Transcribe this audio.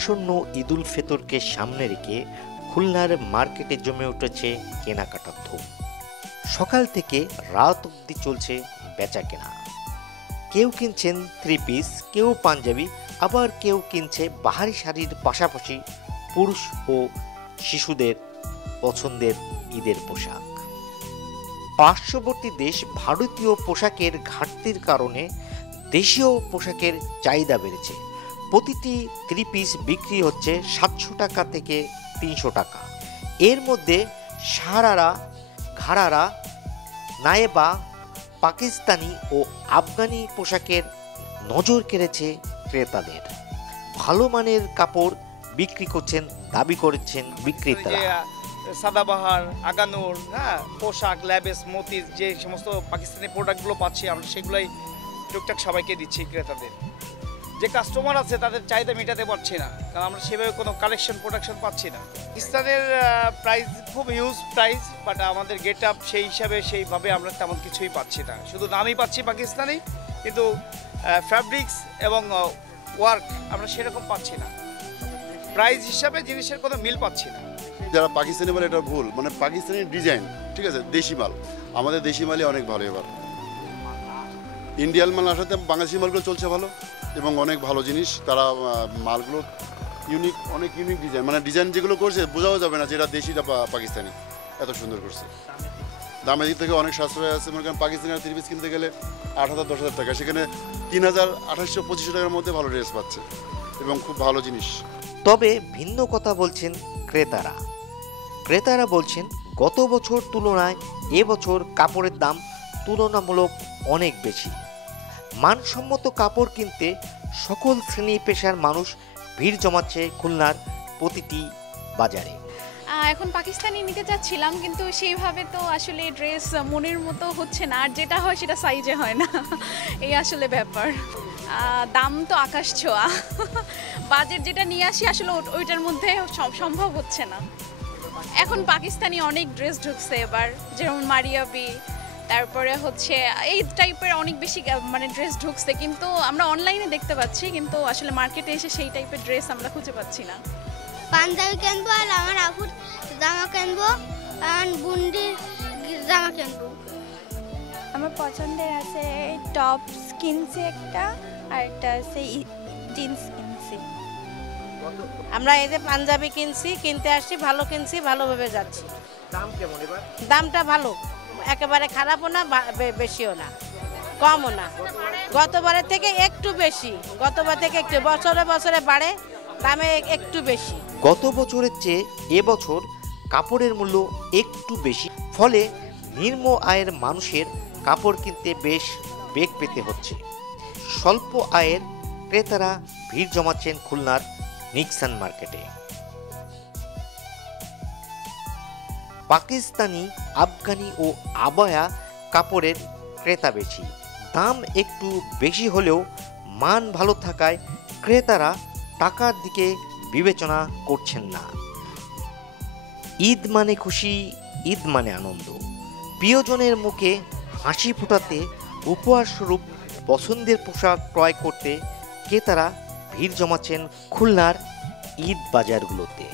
আসন্ন ঈদুল ফিতরকে সামনে রেখে খুলনার মার্কেটে জমে উঠেছে কেনাকাটার ধুম। সকাল থেকে রাত অবধি চলছে বেচা কেনা। কেউ কিনছেন থ্রি পিস, কেউ পাঞ্জাবি, আবার কেউ কিনছে বাহারি শাড়ির পাশাপাশি পুরুষ ও শিশুদের পছন্দের ঈদের পোশাক। পার্শ্ববর্তী দেশ ভারতীয় পোশাকের ঘাটতির কারণে দেশীয় পোশাকের চাহিদা বেড়েছে। প্রতিটি থ্রি পিস বিক্রি হচ্ছে 700 টাকা থেকে 300 টাকা। এর মধ্যে সারারা, ঘাড়ারা, নায়েবা, পাকিস্তানি ও আফগানি পোশাকের নজর কেড়েছে ক্রেতাদের। ভালো মানের কাপড় বিক্রি করছেন দাবি করেছেন বিক্রেতারা। সাদাবাহার, আগানুর, পোশাক, ল্যাবেস, মতির যে সমস্ত পাকিস্তানি প্রোডাক্টগুলো পাচ্ছি আমরা সেগুলোই টুকটাক সবাইকে দিচ্ছি ক্রেতাদের। যে কাস্টমার আছে তাদের চাহিদা মেটাতে পারছি না, কারণ আমরা সেভাবে কোনো কালেকশন প্রোডাকশন পাচ্ছি না। পাকিস্তানের প্রাইস খুব হিউজ প্রাইস, বাট আমাদের গেট আপ সেই হিসাবে সেইভাবে আমরা তেমন কিছুই পাচ্ছি না। শুধু নামই পাচ্ছি পাকিস্তানি, কিন্তু ফ্যাব্রিক্স এবং ওয়ার্ক আমরা সেরকম পাচ্ছি না। প্রাইস হিসাবে জিনিসের কোনো মিল পাচ্ছি না। যারা পাকিস্তানি বলে এটা ভুল, মানে পাকিস্তানি ডিজাইন, ঠিক আছে, দেশি মাল। আমাদের দেশি মালই অনেক ভালো। এবার ইন্ডিয়ান মাল আসাতে বাংলাদেশি মালগুলো চলছে ভালো এবং অনেক ভালো জিনিস। তারা মালগুলো ইউনিক, অনেক ইউনিক ডিজাইন, মানে ডিজাইন যেগুলো করছে বোঝাও যাবে না যে এটা দেশিটা পাকিস্তানি, এত সুন্দর করছে। দামের দিক থেকে অনেক সাশ্রয় আছে। মনে করেন পাকিস্তানি থ্রি পিস কিনতে গেলে 8,000 10,000 টাকা, সেখানে 3,000 2800 2500 টাকার মধ্যে ভালো ড্রেস পাচ্ছে এবং খুব ভালো জিনিস। তবে ভিন্ন কথা বলছেন ক্রেতারা। ক্রেতারা বলছেন গত বছর তুলনায় এবছর কাপড়ের দাম তুলনামূলক অনেক বেশি। মানসম্মত কাপড় কিনতে সকল শ্রেণী পেশার মানুষ ভিড় জমাচ্ছে খুলনার প্রতিটি বাজারে। এখন পাকিস্তানি নিতে চাচ্ছিলাম, কিন্তু সেইভাবে তো আসলে ড্রেস মনের মতো হচ্ছে না, আর যেটা হয় সেটা সাইজে হয় না, এই আসলে ব্যাপার। দাম তো আকাশ ছোঁয়া, বাজেট যেটা নিয়ে আসি আসলে ওইটার মধ্যে সম্ভব হচ্ছে না। এখন পাকিস্তানি অনেক ড্রেস ঢুকছে এবার, যেমন মারিয়াবি, তারপরে হচ্ছে এই টাইপের অনেক বেশি মানে ড্রেস ঢুকছে, কিন্তু আমরা অনলাইনে দেখতে পাচ্ছি, কিন্তু আসলে মার্কেটে এসে সেই টাইপের ড্রেস আমরা খুঁজে পাচ্ছি না। পাঞ্জাবি কিনবো, আর আমার আপুর জামা কিনবো, আর বুন্ডির জামা কিনবো। আমার পছন্দের আছে টপস কিনছি একটা, আর একটা আছে জিন্স কিনছি। আমরা এই যে পাঞ্জাবি কিনতে আসছি, ভালো কিনছি, ভালোভাবে যাচ্ছি। দাম কেমন এবার? দামটা ভালো, একেবারে খারাপও না, বেশিও না, কমও না। গতবারের থেকে একটু বেশি, গতবার থেকে একটু, বছরে বছরে বাড়ে, দামে একটু বেশি। গত বছরের চেয়ে এবছর কাপড়ের মূল্য একটু বেশি, ফলে নিম্ন আয়ের মানুষের কাপড় কিনতে বেশ বেগ পেতে হচ্ছে। স্বল্প আয়ের ক্রেতারা ভিড় জমাচ্ছেন খুলনার নিক্সন মার্কেটে। পাকিস্তানি, আফগানি ও আবায়া কাপড়ের ক্রেতা বেশি। দাম একটু বেশি হলেও মান ভালো থাকায় ক্রেতারা টাকার দিকে বিবেচনা করছেন না। ঈদ মানে খুশি, ঈদ মানে আনন্দ। প্রিয়জনের মুখে হাসি ফোটাতে উপহার স্বরূপ পছন্দের পোশাক ক্রয় করতে ক্রেতারা ভিড় জমাচ্ছেন খুলনার ঈদ বাজারগুলোতে।